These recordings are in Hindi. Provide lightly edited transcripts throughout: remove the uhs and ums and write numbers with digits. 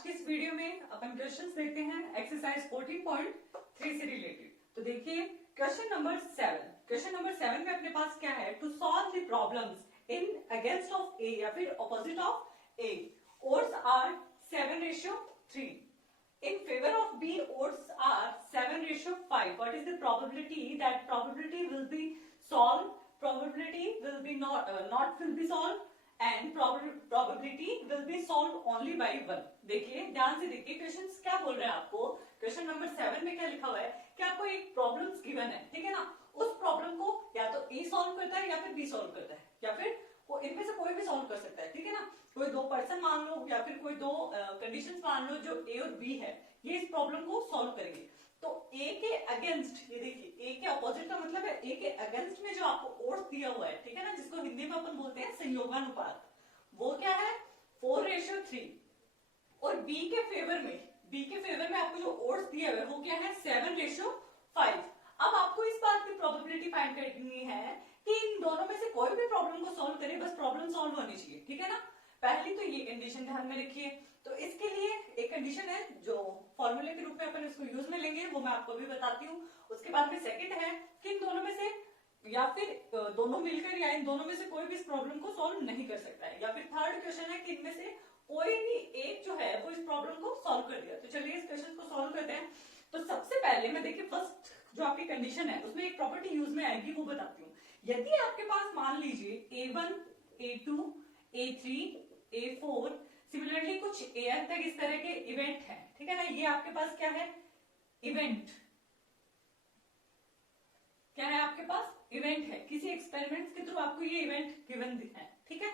आज की इस वीडियो में अपन क्वेश्चंस देखते हैं एक्सरसाइज 14.3 से रिलेटेड। तो देखिए क्वेश्चन नंबर 7। क्वेश्चन नंबर 7 में अपने पास क्या है, to solve the problems in against of A या फिर opposite of A, odds are 7:3। In favor of B, odds are 7:5. What is the probability? That probability will be solved. Probability will be not will be solved, and probability will be solved only by 1. देखिए ध्यान से देखिए क्वेश्चन क्या बोल रहे हैं आपको। क्वेश्चन नंबर 7 में क्या लिखा हुआ है कि आपको एक प्रॉब्लम गिवन है, ठीक है ना। उस प्रॉब्लम को या तो ए सॉल्व करता है या फिर बी सॉल्व करता है या फिर वो इनमें से कोई भी सॉल्व कर सकता है, ठीक है ना। कोई दो पर्सन मान लो या फिर कोई दो कंडीशंस मान लो जो ए और बी है, ये इस प्रॉब्लम को सॉल्व करेंगे। तो ए के अगेंस्ट, ये देखिए ए के अपोजिट का मतलब है ए के अगेंस्ट में जो आपको ओड्स दिया हुआ है, ठीक है ना, जिसको हिंदी में अपन बोलते हैं संयोगानुपात, वो क्या है 4:3। और बी के फेवर में आपको जो ओड्स दिया हुआ है वो क्या है 7:5। अब आपको इस बात की प्रोबेबिलिटी फाइंड करनी है कि इन दोनों में से कोई भी प्रॉब्लम को सॉल्व करे, बस प्रॉब्लम सॉल्व होनी चाहिए, ठीक है ना। पहली तो ये कंडीशन ध्यान में रखिए। तो इसके लिए एक कंडीशन है जो फॉर्मूले के रूप में अपन इसको यूज में लेंगे, वो मैं आपको भी बताती हूँ। उसके बाद में सेकंड है कि इन दोनों में से या फिर दोनों मिलकर या इन दोनों में से कोई भी इस प्रॉब्लम को सॉल्व नहीं कर सकता है, या फिर थर्ड क्वेश्चन है कि इनमें से कोई भी एक जो है वो इस प्रॉब्लम को सॉल्व कर दिया। तो चलिए इस क्वेश्चन को सॉल्व करते हैं। तो सबसे पहले मैं देखिए फर्स्ट जो आपकी कंडीशन है उसमें एक प्रॉपर्टी यूज में आएगी, वो बताती हूँ। यदि आपके पास मान लीजिए A1, A2, A3, A4 similarly कुछ एन तक इस तरह के इवेंट है, ठीक है ना। ये आपके पास क्या है इवेंट, क्या है आपके पास इवेंट है, किसी एक्सपेरिमेंट के थ्रू आपको ये इवेंट गिवन है, ठीक है।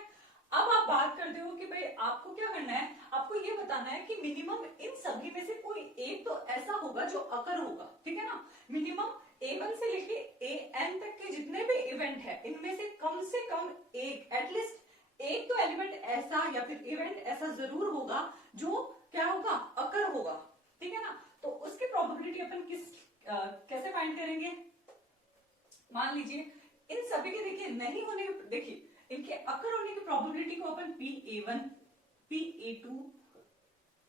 अब आप बात करते हो कि भाई आपको क्या करना है, आपको ये बताना है कि मिनिमम इन सभी में से कोई एक तो ऐसा होगा जो अकर होगा, ठीक है ना। मिनिमम A1 से लेके AN तक के जितने भी इवेंट है इनमें से कम एक एटलीस्ट एक तो एलिमेंट ऐसा या फिर इवेंट ऐसा जरूर होगा जो क्या होगा अकर होगा, ठीक है ना। तो उसकी प्रोबेबिलिटी अपन कैसे फाइंड करेंगे। मान लीजिए इन सभी के देखिए नहीं होने, देखिए इनके अकर होने की प्रोबेबिलिटी को अपन PA1, PA2,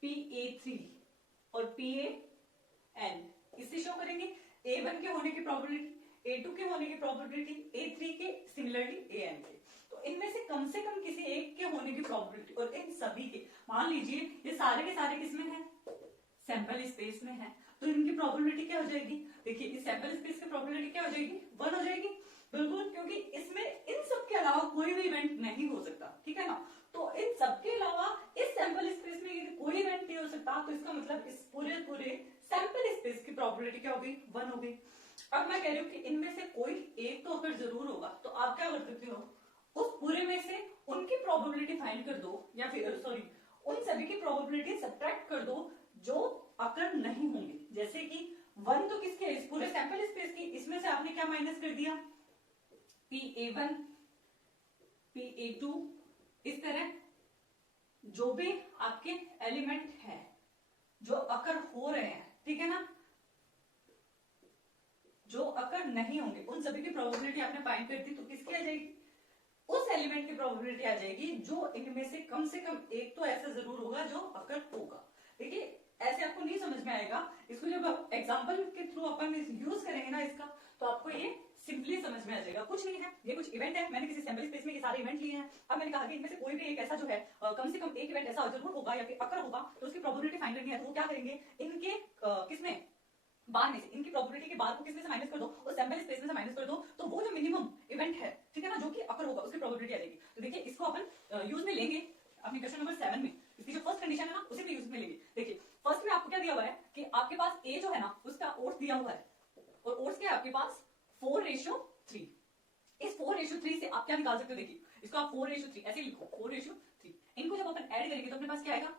PA3 और PAN इससे शो करेंगे। A1 के होने की प्रोबेबिलिटी, A2 के होने की प्रोबेबिलिटी, A3 के सिमिलरली AN के। तो इनमें से कम किसी एक के होने की प्रोबेबिलिटी, और इन सभी के मान लीजिए ये सारे के सारे किसमें है सैंपल स्पेस में है, तो इनकी प्रोबेबिलिटी क्या हो जाएगी। देखिए इस सैंपल स्पेस की प्रोबेबिलिटी क्या हो जाएगी 1 हो जाएगी, बिल्कुल, क्योंकि इसमें इन सब के अलावा कोई भी इवेंट नहीं हो सकता, ठीक है ना। तो इन सब के अलावा इस सैंपल स्पेस में यदि कोई इवेंट नहीं हो सकता तो इसका मतलब इस पूरे सैंपल स्पेस की प्रोबेबिलिटी क्या होगी 1 हो गई। अब मैं कह रही हूँ कि इनमें से कोई एक तो अगर जरूर होगा, तो आप क्या कर सकते हो उस पूरे में से उनकी प्रोबेबिलिटी फाइंड कर दो, या फिर सॉरी उन सभी की प्रोबेबिलिटी सब्ट्रैक्ट कर दो जो अकर नहीं होंगे। जैसे कि 1 तो किसके इस पूरे सैंपल स्पेस की, इसमें से आपने क्या माइनस कर दिया PA1, PA2, इस तरह जो भी आपके एलिमेंट है जो अकर हो रहे हैं, ठीक है ना, जो अकर नहीं होंगे उन सभी की प्रोबेबिलिटी आपने फाइंड कर दी। तो किसकी आ जाएगी उस एलिमेंट की प्रोबेबिलिटी आ जाएगी जो इनमें से कम एक तो ऐसा जरूर होगा जो अकर होगा। देखिए ऐसे आपको नहीं समझ में आएगा, इसको जब एग्जांपल के थ्रू अपन यूज करेंगे ना इसका, तो आपको ये सिंपली समझ में आ जाएगा। कुछ नहीं है, ये कुछ इवेंट है, मैंने किसी सैंपल स्पेस में ये सारे इवेंट लिए हैं। अब मैंने कहा कि इनमें से कोई भी एक ऐसा जो है कम से कम एक इवेंट ऐसा जरूर होगा या फिर अकर होगा, तो उसकी प्रोबेबिलिटी फाइंड करनी है। तो वो क्या करेंगे इनके किसमें बार में से इनकी प्रोबेबिलिटी के बार को किसमें से माइनस कर दो, उस सैंपल स्पेस में से माइनस कर दो, तो वो जो मिनिमम इवेंट है, ठीक है ना, जो कि अकर होगा उसकी प्रोबेबिलिटी आ जाएगी। तो देखिए इसको अपन यूज में लेंगे अपने क्वेश्चन नंबर 7 में, इसकी जो फर्स्ट कंडीशन है ना उसे भी यूज में लेंगे। देखिए फर्स्ट में आपको क्या दिया हुआ है कि आपके पास ए जो है ना उसका ओट्स दिया हुआ है, और ओट्स क्या है आपके पास 4:3। इस 4:3 से आप क्या निकाल सकते हो, देखिए इसको आप 4:3 ऐसे लिखो 4:3। इनको जब अपन ऐड करेंगे तो अपने पास क्या आएगा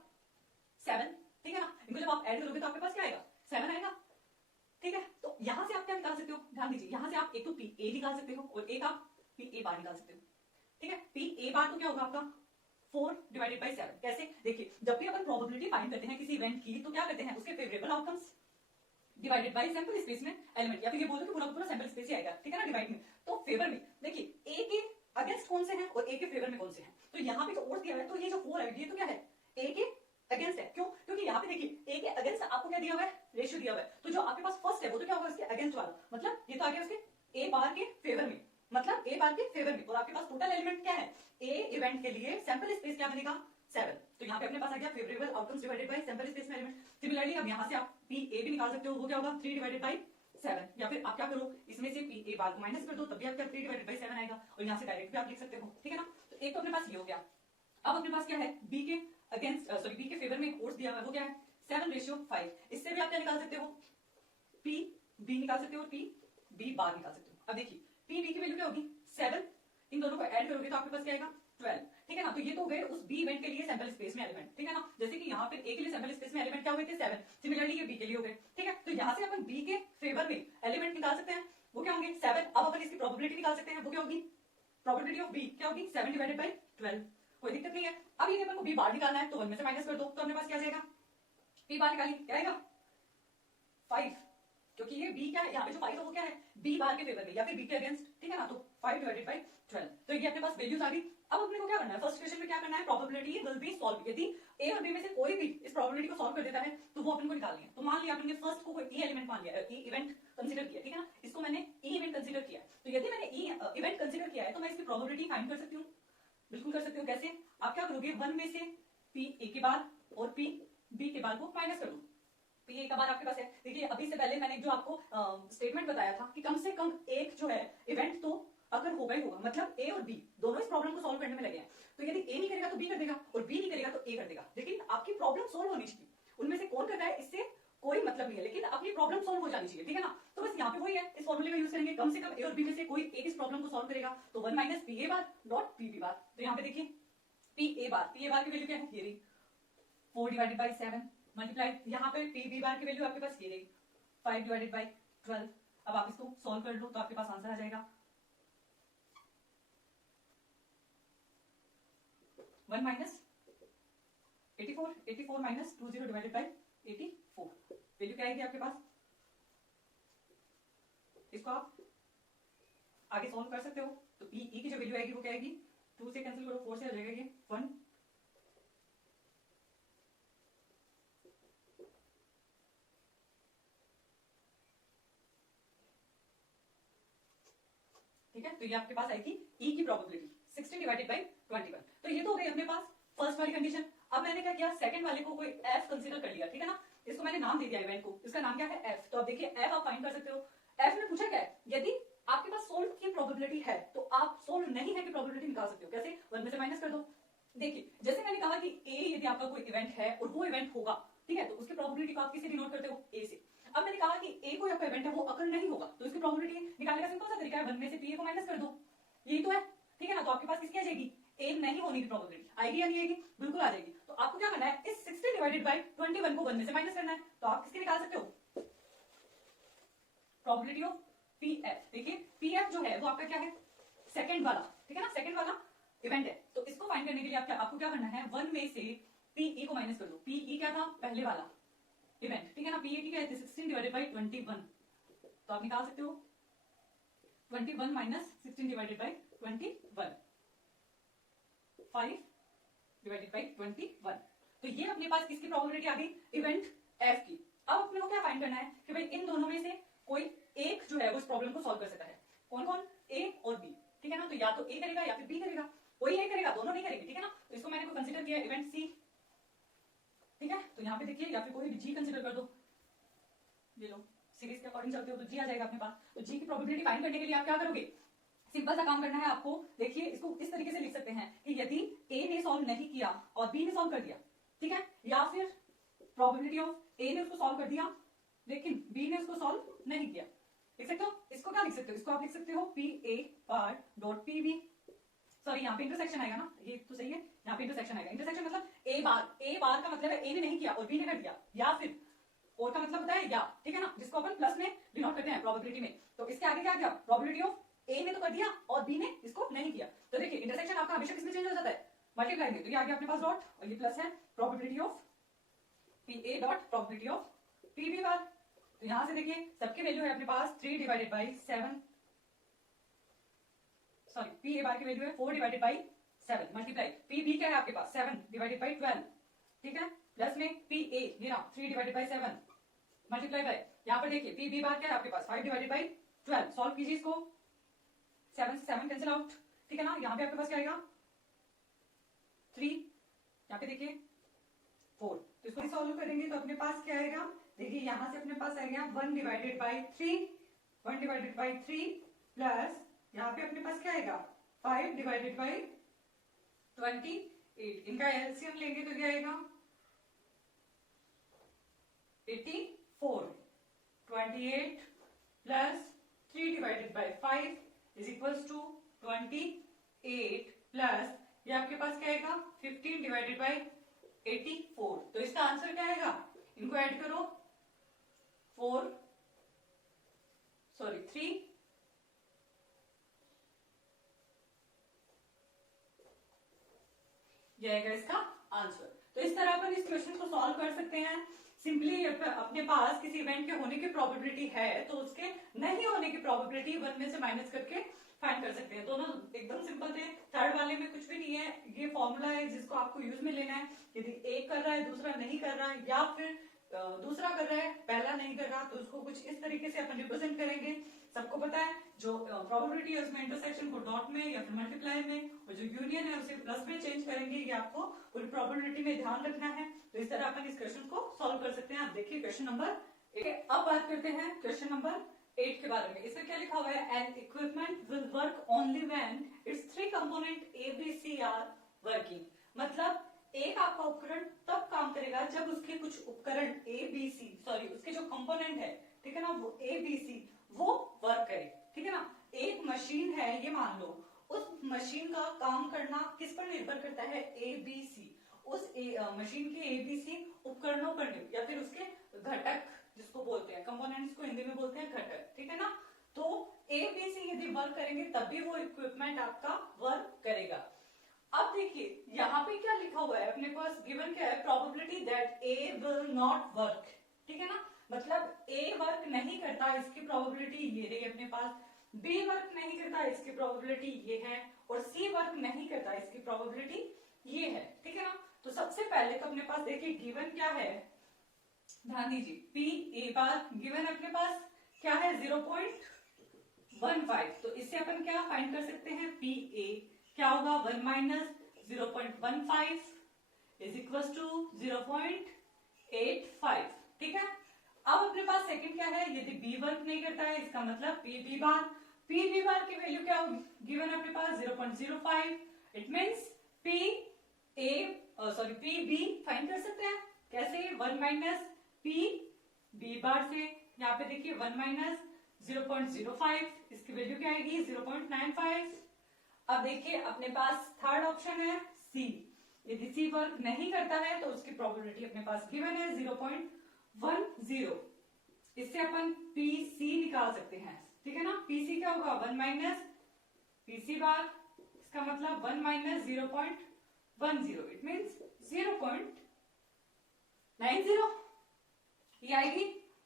7, ठीक है ना। इनको जब आप ऐड करोगे तो आपके पास क्या आएगा 7 आएगा, ठीक है। तो यहां से आप क्या निकाल सकते हो, ध्यान दीजिए, यहां से आप एक तो PA निकाल सकते हो और एक आप PA बार निकाल सकते हो, ठीक है। PA बार तो क्या होगा आपका 4/7। कैसे, देखिए जब भी अपन प्रोबेबिलिटी फाइंड करते हैं किसी इवेंट की तो क्या करते हैं उसके favourable outcomes divided by sample space में एलिमेंट, या फिर ये बोलो कि पूरा सैंपल स्पेस ही आएगा, ठीक है ना, डिवाइड में। तो फेवर में देखिए ए के अगेंस्ट कौन से हैं और ए के फेवर में कौन से हैं। तो यहाँ पे जो ओड्स दिया है तो ये जो 4 है ये तो क्या है ए के अगेंस्ट है, क्यों, क्योंकि पे देखिए ए के अगेंस्ट आपको क्या दिया हुआ है, रेशियो दिया हुआ है, तो जो आपके पास फर्स्ट है वो तो क्या होगा, उसके अगेंस्ट वाला, मतलब ये तो आ गया उसके ए बार के फेवर में, मतलब ए बार के फेवर में, और आपके पास टोटल एलिमेंट क्या है, ए इवेंट के लिए सैंपल स्पेस क्या बनेगा 7, तो यहाँ पे अपने पास आ गया favourable outcomes divided by sample space में एलिमेंट। सिमिलरली अब यहाँ से आप पी ए भी निकाल सकते हो, वो क्या होगा 3 डिवाइडेड बाय 7, या फिर आप क्या करो इसमें से पी ए बार को माइनस कर दो, तब भी आपका 3 डिवाइडेड बाय 7 आएगा, और यहाँ से डायरेक्ट भी आप लिख सकते हो, ठीक है ना। तो एक तो अपने पास ये हो गया। अब अपने पास क्या है, बी के अगेंस्ट सॉरी बी के फेवर में फोर्स दिया हुआ है, वो क्या है 7:5, इससे भी आप क्या निकाल सकते हो, पी बी निकाल सकते हो, पी बी बार निकाल सकते हो। अब देखिए पी बी की वैल्यू क्या होगी 7, इन दोनों को ऐड करोगे तो आपके पास क्या आएगा 12, ठीक है ना। तो ये तो हो गए उस बी इवेंट के लिए सैंपल स्पेस में एलिमेंट, ठीक है ना। जैसे कि यहाँ पे ए के लिए सैंपल स्पेस में एलिमेंट क्या हुए थे 7, सिमिलरली ये बी के लिए हो गए, ठीक है। तो यहाँ से अपन बी के फेवर में एलिमेंट निकाल सकते हैं, वो क्या होंगे 7। अब अपन इसकी प्रोबेबिलिटी निकाल सकते हैं, वो क्या होगी, प्रोबेबिलिटी ऑफ बी क्या होगी 7 डिवाइडेड बाय 12, कोई दिक्कत नहीं है। अब ये अपन को बी बार निकालना है, तो 1 में से माइनस कर दो, तो अपने पास क्या जाएगा, बी बार निकालिए क्या आएगा 5, क्योंकि ये बी क्या है, यहाँ पे जो 5 है वो क्या है बी बार के फेवर में या फिर बी के अगेंस्ट, ठीक है ना। तो 5 डिवाइडेड बाय 12, तो ये अपने पास वैल्यूज आ गई। अब अपने को क्या करना है, फर्स्ट क्वेश्चन में क्या करना है, प्रोबेबिलिटी विल बी सॉल्व, यदि ए और बी में से कोई भी इस प्रोबेबिलिटी को सॉल्व कर देता है तो वो अपन को निकालनी है। तो मान लिया अपन ने फर्स्ट को कोई ई एलिमेंट मान लिया, ई इवेंट कंसीडर किया, ठीक है ना, इसको मैंने ई इवेंट कंसीडर किया, तो यदि मैंने ई इवेंट कंसीडर किया है तो मैं इसकी प्रोबेबिलिटी फाइंड कर सकती हूँ, बिल्कुल कर सकती हूँ। कैसे, आप क्या करोगे 1 में से पी ए के बार और पी बी के बार को माइनस कर दो, पी ए का बार आपके पास है। देखिए अभी से पहले मैंने जो आपको स्टेटमेंट बताया था कि कम से कम एक जो है इवेंट तो अगर होगा ही होगा, मतलब ए और बी दोनों इस प्रॉब्लम को सॉल्व करने में लगे हैं, तो यदि ए नहीं करेगा तो बी कर देगा और बी नहीं करेगा तो ए कर देगा, लेकिन आपकी प्रॉब्लम सॉल्व होनी चाहिए। उनमें से कौन कर रहा है इससे कोई मतलब नहीं है, लेकिन अपनी प्रॉब्लम सॉल्व हो जानी चाहिए, ठीक है ना। तो बस यहाँ पे वही है, इस फॉर्मूले का यूज करेंगे, कम से कम ए और बी में से कोई एक इस प्रॉब्लम को सॉल्व करेगा, तो 1 minus P A bar dot P B bar. तो यहाँ पे देखिए पी ए बार की वैल्यू क्या है, ये रही 4 डिवाइडेड बाय 7 मल्टीप्लाई, यहाँ पे पी बी बार की वैल्यू आपके पास ये रही 5 डिवाइडेड बाय 12। अब आप इसको सॉल्व कर लो तो आपके पास आंसर आ जाएगा 1 minus 84 minus 20 divided by 84, value क्या आएगी आपके पास। इसको आप आगे सॉल्व कर सकते हो, तो पी ई की जो वैल्यू आएगी वो क्या आएगी, 2 से कैंसिल करो 4 से आ जाएगा ये 1, ठीक है। तो ये आपके पास आएगी ई की प्रोबेबिलिटी 16 डिवाइडेड बाय 21। तो ये तो हो गई अपने पास फर्स्ट वाली कंडीशन। अब मैंने क्या किया, सेकंड वाले को कोई एफ कंसीडर कर लिया, ठीक है ना। इसको मैंने नाम दे दिया इवेंट को, इसका नाम क्या है एफ। तो अब देखिए एफ आप फाइंड कर सकते हो। एफ ने पूछा क्या है, यदि आपके पास सोल्व की प्रोबेबिलिटी है तो आप सोल्व नहीं है की प्रोबेबिलिटी निकाल सकते हो। कैसे, 1 में से माइनस कर दो। देखिए जैसे मैंने कहा कि ए यदि आपका कोई इवेंट है और वो इवेंट होगा, ठीक है, तो उसकी प्रोबेबिलिटी को आप किससे डिनोट करते हो, ए से। अब मैंने कहा कि ए कोई आपका इवेंट है वो अगर नहीं होगा तो इसकी प्रोबेबिलिटी निकालने का सिंपल सा तरीका है, 1 में से पी ए को माइनस कर दो, यही तो है, ठीक है ना। तो आपके पास किसकी आ जाएगी, ए नहीं होने की प्रोबेबिलिटी आएगी या नहीं आएगी, बिल्कुल आ जाएगी। तो आपको क्या करना है, इस 60 डिवाइडेड बाय 21 को 1 में से माइनस करना है, तो आप किसकी निकाल सकते हो, प्रोबेबिलिटी ऑफ पी एफ। देखिए पी एफ जो है वो आपका क्या है, सेकंड वाला, ठीक है ना, सेकंड वाला इवेंट है। तो इसको फाइंड करने के लिए आपको क्या करना है, 1 में से पीई को माइनस कर दो। पीई क्या था, पहले वाला इवेंट, ठीक है ना। पीई की क्या है 16 डिवाइडेड बाय 21, तो आप निकाल सकते हो 21 minus 16 divided by 21, 5 divided by 21। तो ये अपने पास किसकी प्रोबेबिलिटी आ गई, इवेंट एफ की। अब अपने को क्या फाइंड करना है कि भाई इन दोनों में से कोई एक जो है वो इस प्रॉब्लम को सॉल्व कर सकता है। कौन कौन, ए और बी, ठीक है ना। तो या तो ए करेगा या फिर बी करेगा, कोई एक करेगा, दोनों नहीं करेंगे, ठीक है ना। तो इसको मैंने कंसीडर किया इवेंट सी, ठीक है। तो यहाँ पे देखिए या फिर कोई जी कंसीडर कर दो, ले लो, सीरीज के अकॉर्डिंग चलते हो तो जी आ जाएगा अपने पास। तो जी की प्रोबेबिलिटी फाइंड करने के लिए आप क्या करोगे, सिंपल सा काम करना है आपको। देखिए इसको इस तरीके से लिख सकते हैं कि यदि ए ने सॉल्व नहीं किया और बी ने सॉल्व कर दिया, ठीक है, या फिर प्रोबेबिलिटी ऑफ ए ने उसको सॉल्व कर दिया लेकिन बी ने उसको सॉल्व नहीं किया, लिख सकते हो। इसको क्या लिख सकते हो, इसको आप लिख सकते हो P A bar dot P B, sorry यहाँ पे इंटरसेक्शन आएगा ना, ये तो सही है, यहाँ पे इंटरसेक्शन आएगा। इंटरसेक्शन मतलब ए बार का मतलब है ए ने नहीं किया और बी ने कर दिया, या फिर और का मतलब होता है या, ठीक है ना, जिसको अपन प्लस में डिनोट करते हैं प्रोबेबिलिटी में। तो इसके आगे क्या गया, प्रोबेबिलिटी ऑफ ए ने तो कर दिया और बी ने इसको नहीं किया। तो देखिए इंटरसेक्शन आपका हमेशा किसमें चेंज हो जाता है, मल्टीप्लाई में। तो ये आ गया अपने पास डॉट और ये प्लस है, probability of P A dot probability of P B bar. तो यहां से देखिए सबकी वैल्यू है अपने पास 3 divided by 7, sorry P A bar की वैल्यू है 4 divided by 7 multiply P B क्या है आपके पास 7 डिवाइडेड बाई 12, ठीक है, प्लस में पी ए, ये ना 3 डिवाइडेड बाई 7 मल्टीप्लाई बाय, यहाँ पर देखिए पी बी बार क्या है आपके पास 5 डिवाइडेड बाई 12, सॉल्व कीजिए इसको, 7 से 7 कैंसिल आउट, ठीक है ना। यहाँ पे आपके पास क्या आएगा 3, यहाँ पे देखिए 4, तो इसको सॉल्व करेंगे तो अपने पास क्या आएगा, देखिए यहाँ से अपने पास आएगा 1 divided by 3, 1 divided by 3 plus यहाँ पे अपने पास क्या आएगा 5 डिवाइडेड बाई 28, इनका एलसीएम लेंगे तो क्या आएगा 84, 28 plus 3 divided by 5 is equals to 28 plus ये आपके पास क्या आएगा 15 डिवाइडेड बाई 84, तो इसका आंसर क्या आएगा, इनको ऐड करो 3 ये आएगा इसका आंसर। तो इस तरह अपन इस क्वेश्चन को सॉल्व कर सकते हैं। सिंपली अपने पास किसी इवेंट के होने की प्रोबेबिलिटी है तो उसके नहीं होने की प्रोबेबिलिटी 1 में से माइनस करके फाइंड कर सकते हैं। दोनों एकदम सिंपल थे। थर्ड वाले में कुछ भी नहीं है, ये फॉर्मूला है जिसको आपको यूज में लेना है। यदि एक कर रहा है दूसरा नहीं कर रहा है, या फिर दूसरा कर रहा है पहला नहीं कर रहा, तो उसको कुछ इस तरीके से अपन रिप्रेजेंट करेंगे। सबको पता है जो प्रोबेबिलिटी है उसमें इंटरसेक्शन को डॉट में या फिर मल्टीप्लाई में, और जो यूनियन है उसे प्लस में चेंज करेंगे। ये आपको पूरी प्रोबेबिलिटी में ध्यान रखना है। तो इस तरह अपन इस क्वेश्चन को सॉल्व कर सकते हैं। आप देखिए क्वेश्चन नंबर 8। अब बात करते हैं क्वेश्चन नंबर 8 के बारे में। इसमें क्या लिखा हुआ है, an equipment will work only when it's 3 component A B C are working. मतलब एक आपका उपकरण तब काम करेगा जब उसके कुछ उपकरण उसके जो कंपोनेंट है, ठीक है ना, वो ए बी सी वो वर्क करे, ठीक है ना। एक मशीन है, ये मान लो, उस मशीन का काम करना किस पर निर्भर करता है, ए बी सी। उस मशीन के ए बी सी उपकरणों पर या फिर उसके घटक जिसको बोलते हैं, कंपोनेंट्स को हिंदी में बोलते हैं घटक, ठीक है ना। तो ए बी सी यदि वर्क करेंगे तभी वो इक्विपमेंट आपका वर्क करेगा। अब देखिए यहाँ पे क्या लिखा हुआ है, अपने पास गिवन क्या है, probability that A will not work, ठीक है ना। मतलब ए वर्क नहीं करता, इसकी प्रोबेबिलिटी ये रही अपने पास। बी वर्क नहीं करता, इसकी प्रोबेबिलिटी ये है। और सी वर्क नहीं करता, इसकी प्रोबेबिलिटी ये है, ठीक है ना। तो सबसे पहले तो अपने पास देखिए गिवन क्या है, ध्यान दीजिए, पी ए बार गिवन अपने पास क्या है 0.15। तो इससे अपन क्या फाइंड कर सकते हैं, पी ए क्या होगा 1 माइनस 0.15 इज इक्वल टू 0.85, ठीक है। अब अपने पास सेकंड क्या है, यदि बी वर्क नहीं करता है इसका मतलब पी बी बार की वैल्यू क्या होगी, गिवन अपने पास 0.05। It means P B find कर सकते हैं कैसे, 1 माइनस पी बी बार से। यहाँ पे देखिए 1 माइनस 0.05, इसकी वैल्यू क्या आएगी 0.95। अब देखिए अपने पास थर्ड ऑप्शन है सी। यदि सी वर्क नहीं करता है तो उसकी प्रोबेबिलिटी अपने पास गिवन है 0.10। इससे अपन पी सी निकाल सकते हैं, ठीक है ना। पी सी क्या होगा 1 माइनस पी सी बार, इसका मतलब 1 माइनस 0.10, इट मीन्स 0.90 ये आएगी।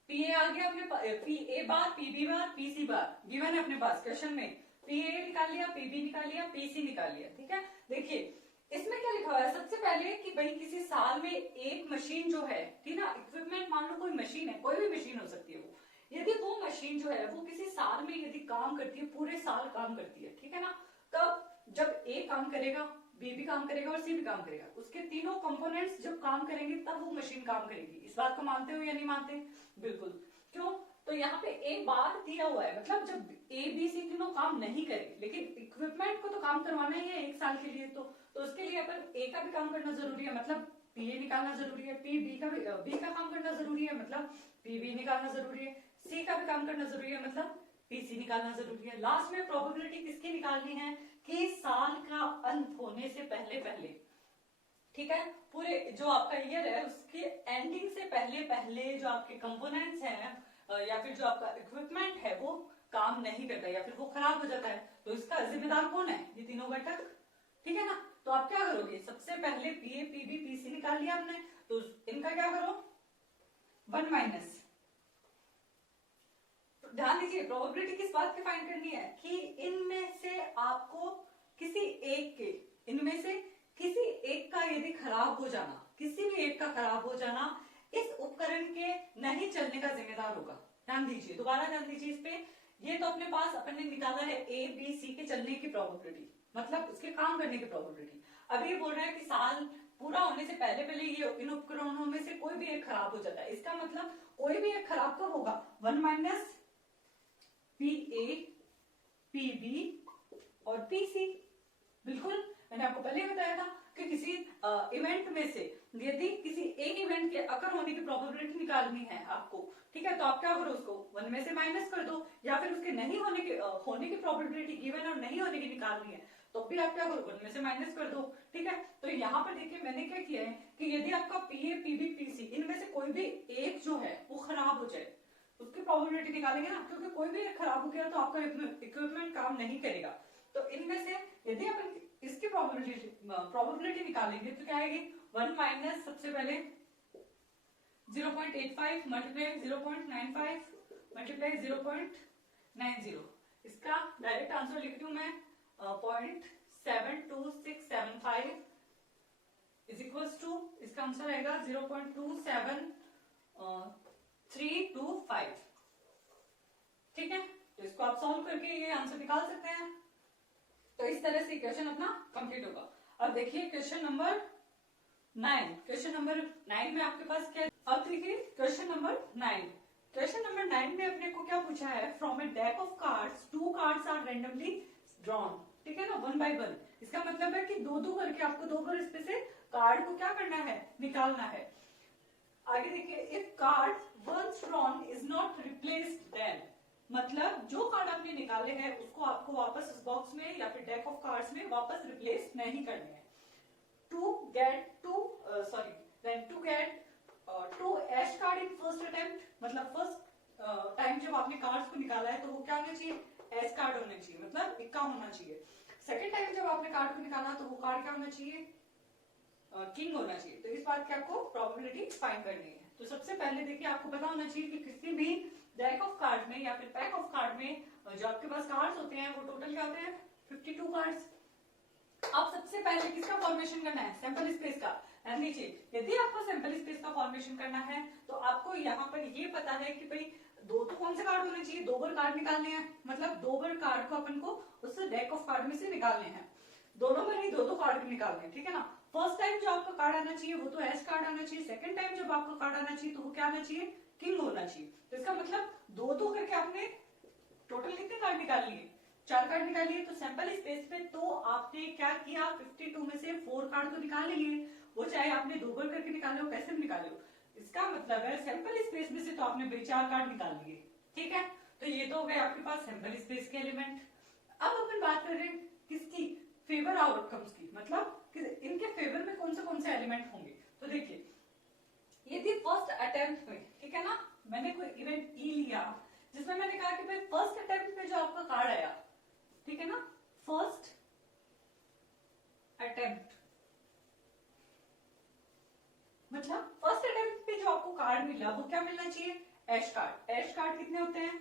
पी ए आ गया अपने पास, P A bar P B bar P C bar given है अपने पास क्वेश्चन में। पी ए निकाल लिया, पी बी निकाल लिया, पी सी निकाल लिया, ठीक है। देखिए इसमें क्या लिखा हुआ है, सबसे पहले कि भाई किसी साल में एक मशीन जो है, ठीक है ना, इक्विपमेंट मान लो कोई मशीन है, कोई भी मशीन हो सकती है वो, यदि वो मशीन जो है वो किसी साल में यदि काम करती है, पूरे साल काम करती है, ठीक है ना, तब जब ए काम करेगा, बी भी काम करेगा और सी भी काम करेगा, उसके तीनों कंपोनेंट्स जब काम करेंगे तब वो मशीन काम करेगी। इस बात को मानते हो या नहीं मानते, बिल्कुल। क्यों, तो यहाँ पे ए बार दिया हुआ है, मतलब जब ए बी सी तीनों काम नहीं करेंगे, लेकिन इक्विपमेंट को तो काम करवाना ही है एक साल के लिए, तो उसके लिए अपन ए का भी काम करना जरूरी है, मतलब पी ए निकालना जरूरी है, पी बी का भी बी का काम करना जरूरी है, मतलब पी बी निकालना जरूरी है, सी का भी काम करना जरूरी है, मतलब पी सी निकालना जरूरी है। लास्ट में प्रोबेबिलिटी किसकी निकालनी है, कि साल का अंत होने से पहले पहले, ठीक है, पूरे जो आपका ईयर है उसके एंडिंग से पहले पहले जो आपके कंपोनेंट्स हैं या फिर जो आपका इक्विपमेंट है वो काम नहीं करता या फिर वो खराब हो जाता है, तो इसका जिम्मेदार कौन है, ये तीनों घटक, ठीक है ना। तो आप क्या करोगे, सबसे पहले P A P B P C निकाल लिया आपने, तो इनका क्या करो 1 माइनस। ध्यान दीजिए प्रोबेबिलिटी किस बात की फाइंड करनी है, कि इनमें से आपको किसी एक के, इनमें से किसी एक का यदि खराब हो जाना, किसी भी एक का खराब हो जाना इस उपकरण के नहीं चलने का जिम्मेदार होगा। ध्यान दीजिए, दोबारा ध्यान दीजिए इस पे। ये तो अपने पास अपन ने निकाला है ए बी सी के चलने की प्रोबेबिलिटी, मतलब उसके काम करने की प्रोबेबिलिटी। अब ये बोल रहा है कि साल पूरा होने से पहले पहले ये इन उपकरणों में से कोई भी एक खराब हो जाता है। इसका मतलब कोई भी एक खराब कब होगा? 1 minus P A, P B और पी सी। बिल्कुल, मैंने आपको पहले ही बताया था कि किसी इवेंट में से यदि किसी एक इवेंट के अकर होने की प्रोबेबिलिटी निकालनी है आपको, ठीक है, तो आप क्या करो, उसको 1 में से माइनस कर दो, या फिर उसके नहीं होने की प्रोबेबिलिटी गिवन और नहीं होने की निकालनी है तो भी आप क्या करो, 1 में से माइनस कर दो। ठीक है, तो यहाँ पर देखिए मैंने क्या किया है कि यदि आपका P A, P B, P C इनमें से कोई भी एक जो है वो खराब हो जाए, उसकी प्रोबेबिलिटी निकालेंगे ना, क्योंकि कोई भी एक खराब हो गया तो आपका इक्विपमेंट काम नहीं करेगा। तो इनमें से यदि अपन इसकी प्रोबेबिलिटी निकालेंगे तो क्या आएगी? 1 माइनस सबसे पहले 0.85 मल्टीप्लाई 0.95 मल्टीप्लाई 0.90। इसका डायरेक्ट आंसर लिख दूं मैं 0.72675 इज इक्वल्स टू, इसका आंसर आएगा 0.27325। ठीक है, तो इसको आप सॉल्व करके ये आंसर निकाल सकते हैं। तो इस तरह से क्वेश्चन अपना कंप्लीट होगा। अब देखिए क्वेश्चन नंबर 9। क्वेश्चन नंबर 9 में आपके पास क्या? अब देखिए क्वेश्चन नंबर 9। क्वेश्चन नंबर 9 में अपने को क्या पूछा है? From a deck of cards 2 cards are randomly drawn. ठीक है ना, 1 by 1। इसका मतलब है कि दो दो करके आपको दो बार इसमें से कार्ड को क्या करना है? निकालना है। आगे देखिए, if card once drawn is not replaced then, मतलब जो कार्ड आपने निकाले हैं उसको आपको वापस इस बॉक्स में या फिर डेक ऑफ कार्ड्स में वापस रिप्लेस नहीं करने हैं। To get two ace card in first attempt, मतलब फर्स्ट टाइम जब आपने कार्ड्स को निकाला है तो वो क्या होना चाहिए? एस कार्ड होना चाहिए, मतलब इक्का होना चाहिए। सेकेंड टाइम जब आपने कार्ड को निकाला तो वो कार्ड क्या होना चाहिए? किंग होना चाहिए। तो इस बात की आपको प्रोबेबिलिटी फाइंड करनी है। तो सबसे पहले देखिए आपको पता होना चाहिए कि किसी भी डेक ऑफ कार्ड में या फिर पैक ऑफ कार्ड में जो आपके पास कार्ड्स होते हैं वो टोटल क्या होते हैं? 52 कार्ड्स। अब सबसे पहले किसका फॉर्मेशन करना है? सैंपल स्पेस का। नीचे यदि आपको सैंपल स्पेस का फॉर्मेशन करना है तो आपको यहाँ पर ये पता है कि भाई दो तो कौन से कार्ड होने चाहिए? 2 बार कार्ड निकालने हैं, मतलब 2 बार कार्ड को अपन को उस डेक ऑफ कार्ड में से निकालने हैं। दोनों में नहीं, दो कार्ड निकालने हैं। ठीक है ना। फर्स्ट टाइम जो आपका कार्ड आना चाहिए वो तो एस कार्ड आना चाहिए। सेकंड टाइम जब आपका कार्ड आना चाहिए तो वो क्या आना चाहिए? किंग होना चाहिए। तो इसका मतलब दो करके आपने टोटल कितने कार्ड निकाल लिए? 4 कार्ड निकाल लिए। तो सैंपल स्पेस पे तो आपने क्या किया? 52 में से 4 कार्ड तो निकाल लिए, वो चाहे आपने 2 बार करके निकाले हो, कैसे भी निकाले हो। इसका मतलब है सैंपल स्पेस में से तो आपने 4 कार्ड निकाल लिए। ठीक है, तो ये तो हो गए आपके पास सैंपल स्पेस के एलिमेंट। अब अपन बात कर रहे हैं किसकी? फेवर आउटकम्स की, मतलब इनके फेवर में कौन से एलिमेंट होंगे। तो देखिए यदि फर्स्ट अटेम्प्ट में, ठीक है ना, मैंने कोई इवेंट ई लिया जिसमें मैंने कहा कि भाई फर्स्ट अटेम्प्ट में जो आपका कार्ड आया, ठीक है ना, फर्स्ट अटेम्प्ट मतलब फर्स्ट अटेम्प्ट पे जो आपको कार्ड मिला वो क्या मिलना चाहिए? एश कार्ड। एश कार्ड कितने होते हैं?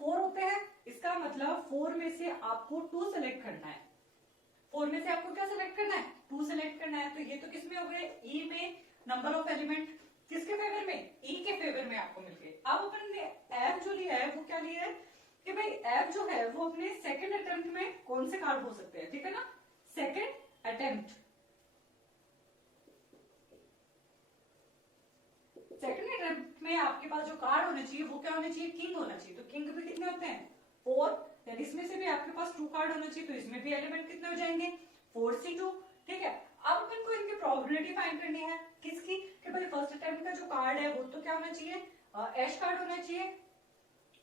4 होते हैं। इसका मतलब 4 में से आपको 2 सेलेक्ट करना है। 4 में से आपको क्या सेलेक्ट करना है? 2 सेलेक्ट करना है। तो ये तो किसमें हो गए? ई में नंबर ऑफ एलिमेंट किसके फेवर में? ई के फेवर में आपको मिल गए। अब अपन ने एफ जो लिया है वो क्या लिया है कि भाई एफ जो है वो अपने सेकंड अटेम्प्ट में कौन से कार्ड हो सकते हैं? ठीक है ना, सेकंड अटेम्प्ट। सेकंड अटेम्प्ट में आपके पास जो कार्ड होने चाहिए वो क्या होने चाहिए? किंग होना चाहिए। तो किंग भी कितने होते हैं? 4। इसमें से भी आपके पास 2 कार्ड होना चाहिए, तो इसमें भी एलिमेंट कितने हो जाएंगे? 4c2। ठीक है, अब अपन को इनकी प्रोबेबिलिटी फाइंड करनी है। किसकी? कि भाई फर्स्ट अटेम्प्ट का जो कार्ड है वो तो क्या होना चाहिए? एश कार्ड होना चाहिए,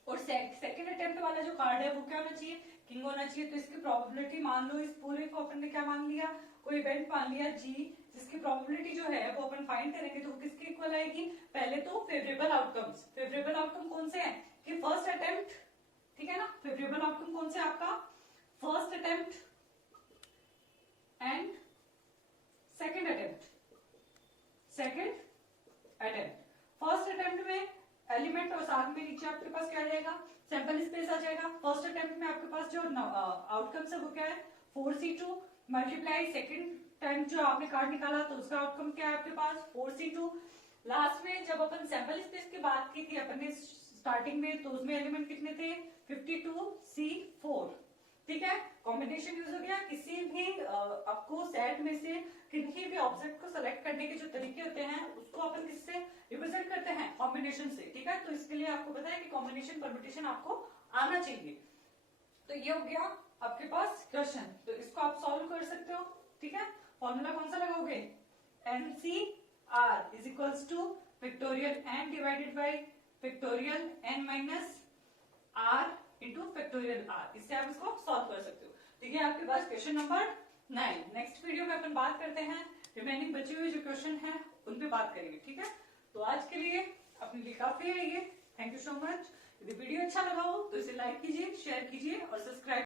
और सेकंड अटेम्प्ट वाला जो कार्ड है वो क्या होना चाहिए? किंग होना चाहिए। तो इसकी प्रोबेबिलिटी मान लो, इस पूरे को अपन ने क्या मान लिया? कोई इवेंट मान लिया जी, जिसकी प्रोबेबिलिटी जो है वो अपन फाइंड करेंगे तो किसके इक्वल आएगी? पहले तो फेवरेबल आउटकम्स। फेवरेबल आउटकम कौन से हैं? कि फर्स्ट अटेम्प्ट, ठीक है ना, फेवरेबल आउटकम कौन से आपका? First attempt and second attempt. First attempt में एलिमेंट और साथ में नीचे आपके पास क्या आ जाएगा? सैंपल स्पेस आ जाएगा। फर्स्ट अटेम्प्ट में आपके पास जो आउटकम्स है वो क्या है? 4c2 मल्टीप्लाई सेकंड 10 जो आपने कार्ड निकाला तो उसका आउटकम क्या है आपके पास 4C2। लास्ट में जब अपन सैंपल स्पेस की बात की थी अपन ने स्टार्टिंग में, तो उसमें एलिमेंट कितने थे 52C4। ठीक है, कॉम्बिनेशन यूज हो गया। किसी भी आपको सेट में से किसी भी ऑब्जेक्ट को सेलेक्ट करने के जो तरीके होते हैं उसको अपन किससे रिप्रेजेंट करते हैं, कॉम्बिनेशन से। ठीक है, तो इसके लिए आपको पता है कि कॉम्बिनेशन परम्यूटेशन आपको आना चाहिए। तो ये हो गया आपके पास क्वेश्चन, तो इसको आप सॉल्व कर सकते हो। ठीक है, फॉर्मूला कौन सा लगाओगे, NCR is equals two factorial n divided by factorial n minus r into factorial r। इससे आप इसको सॉल्व कर सकते हो। ठीक है, आपके पास क्वेश्चन नंबर 9। नेक्स्ट वीडियो में अपन बात करते हैं रिमेनिंग बचे हुए जो क्वेश्चन हैं उन पे बात करेंगे। ठीक है, तो आज के लिए अपने लिए काफी है ये। Thank you so much. यदि वीडियो अच्छा लगा हो तो इसे लाइक कीजिए, शेयर कीजिए और सब्सक्राइब